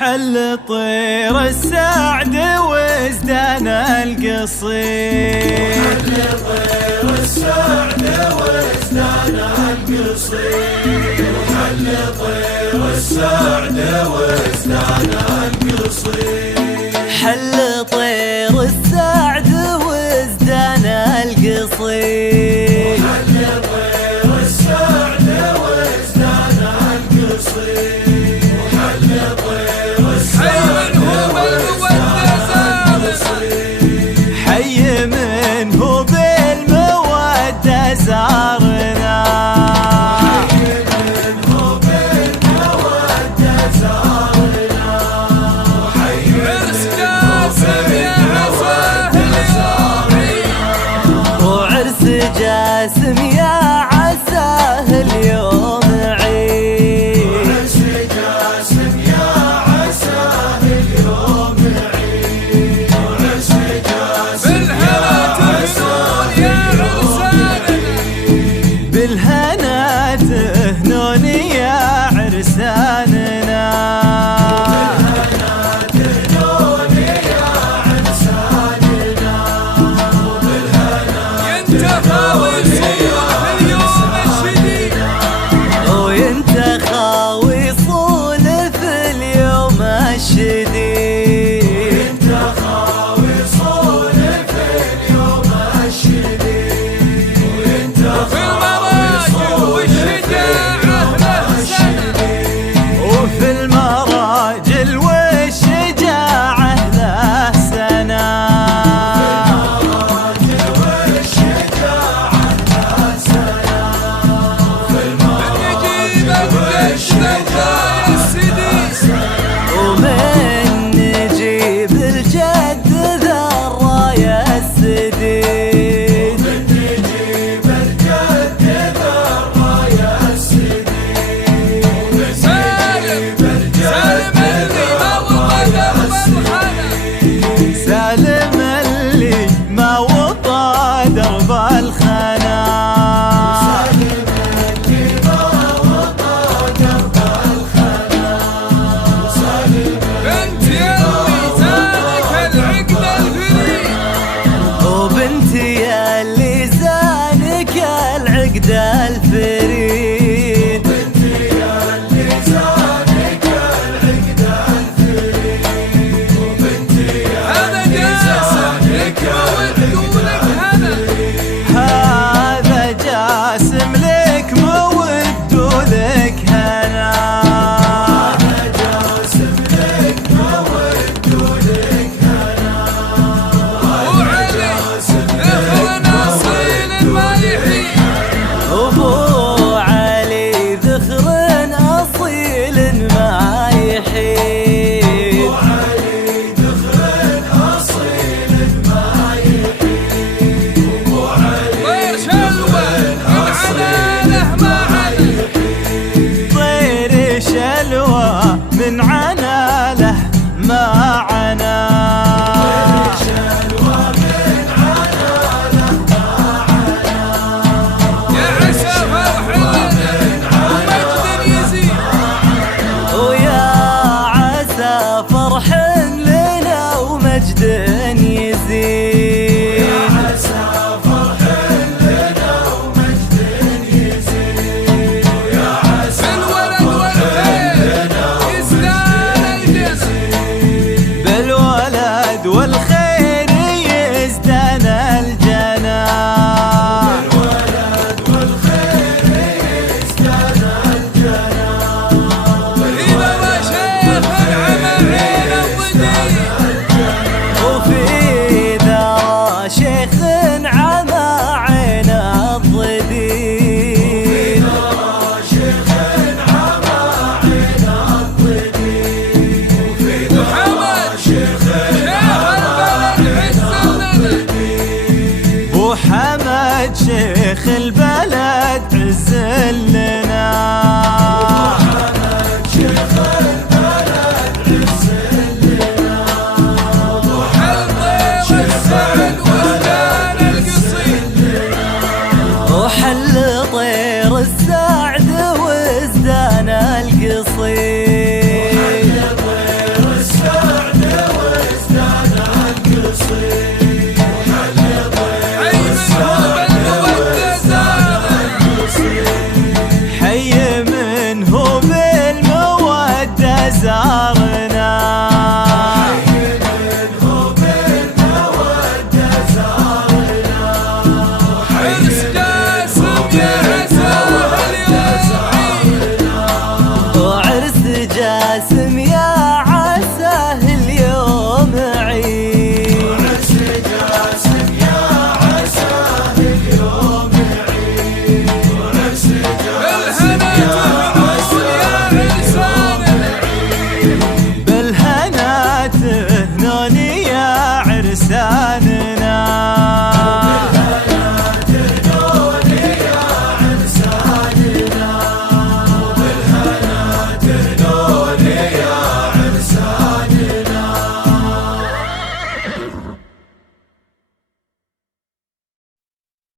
حل طير السعد وازدان القصير، حل طير السعد وازدان القصير، حل طير السعد وازدان القصير، حل طير السعد وازدان القصير، حل طير السعد وازدان القصير، حل طير السعد حي منه بالمودة زارنا، حي منه بالمودة زارنا، حي عرس جاسم يا عساه اليوم، وعرس جاسم يا عساه اليوم عيد، وعرس جاسم يا عساه اليوم عيد، وعرس جاسم بالهنا تهنون يا عرساننا، بالهنا تهنون يا عرساننا، تهنون يا عرساننا، ينتفى ويصون في اليوم الشديد، وينتخى ويصون في اليوم الشديد، انت خاوي صون في اليوم الشديد، وانت في المراجل والشجاعة له سنة، وفي المراجل والشجاعة له سنة، المراجل والشجاعة له سنة، في نجيب المراجل الجيش للغاية السديد، ومن نجيب الجد ذا الراية السديد، نجيب الجد ذا الراية السديد، سالم اللي ما وطى درب الخنا، سالم اللي ما وطى درب الخنا، بنت يلي زانك العقد الفريد، وبنت ياللي زانك العقد الفريد، هذا جاسم لك مودولك هنا، هذا جاسم لك مود ولك هنا، وعلي ذخر اصيل ما يحيي، أبو علي ذخر أصيل ما يحيد، طير شلوه من عنانه ما علي، طير شلوى من عناله ما عنا، يا عسى فرح لنا ومجد يزيد، ويا عسى فرح لنا ومجد يزيد، بالولد والخير يزدان الجسم، بالولد والخير يزدان الجنى، إذا ما شيخ العمى دارنا